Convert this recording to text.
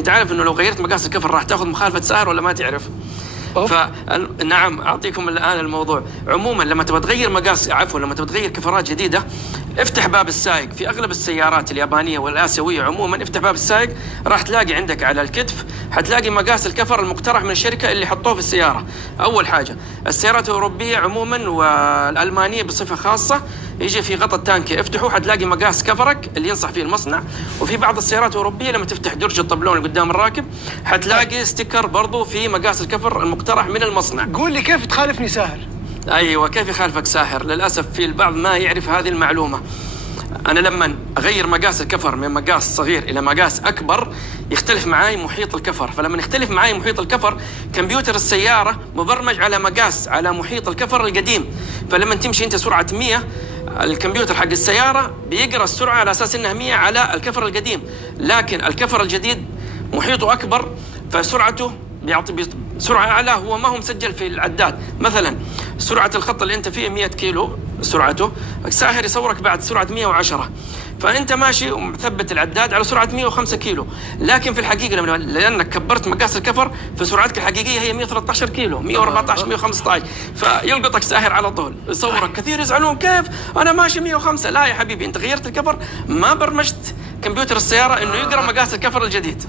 انت عارف انه لو غيرت مقاس الكفر راح تاخذ مخالفه سائر ولا ما تعرف؟ فنعم اعطيكم الان الموضوع. عموما لما تبغى تغير مقاس، عفوا لما تبغى تغير كفرات جديده، افتح باب السائق. في اغلب السيارات اليابانيه والاسيويه عموما افتح باب السائق، راح تلاقي عندك على الكتف حتلاقي مقاس الكفر المقترح من الشركه اللي حطوه في السياره. اول حاجه السيارات الاوروبيه عموما والالمانيه بصفه خاصه يجي في غطاء التانكي افتحه حتلاقي مقاس كفرك اللي ينصح فيه المصنع. وفي بعض السيارات الاوروبيه لما تفتح درج الطبلون اللي قدام الراكب حتلاقي ستيكر برضو في مقاس الكفر المقترح من المصنع. قول لي كيف تخالفني ساهر؟ ايوه كيف يخالفك ساهر؟ للاسف في البعض ما يعرف هذه المعلومه. أنا لما أغير مقاس الكفر من مقاس صغير إلى مقاس أكبر يختلف معاي محيط الكفر. فلما يختلف معاي محيط الكفر كمبيوتر السيارة مبرمج على مقاس على محيط الكفر القديم. فلما تمشي أنت سرعة 100 الكمبيوتر حق السيارة بيقرأ السرعة على أساس إنها 100 على الكفر القديم، لكن الكفر الجديد محيطه أكبر فسرعته بيعطي سرعة أعلى هو ما هو مسجل في العداد. مثلا سرعة الخط اللي أنت فيه 100 كيلو سرعته، ساهر يصورك بعد سرعة 110، فأنت ماشي ومثبت العداد على سرعة 105 كيلو، لكن في الحقيقة لأنك كبرت مقاس الكفر فسرعتك الحقيقية هي 113 كيلو 114 115، فيلقطك ساهر على طول يصورك. كثير يزعلون كيف أنا ماشي 105؟ لا يا حبيبي، أنت غيرت الكفر، ما برمجت كمبيوتر السيارة إنه يقرأ مقاس الكفر الجديد.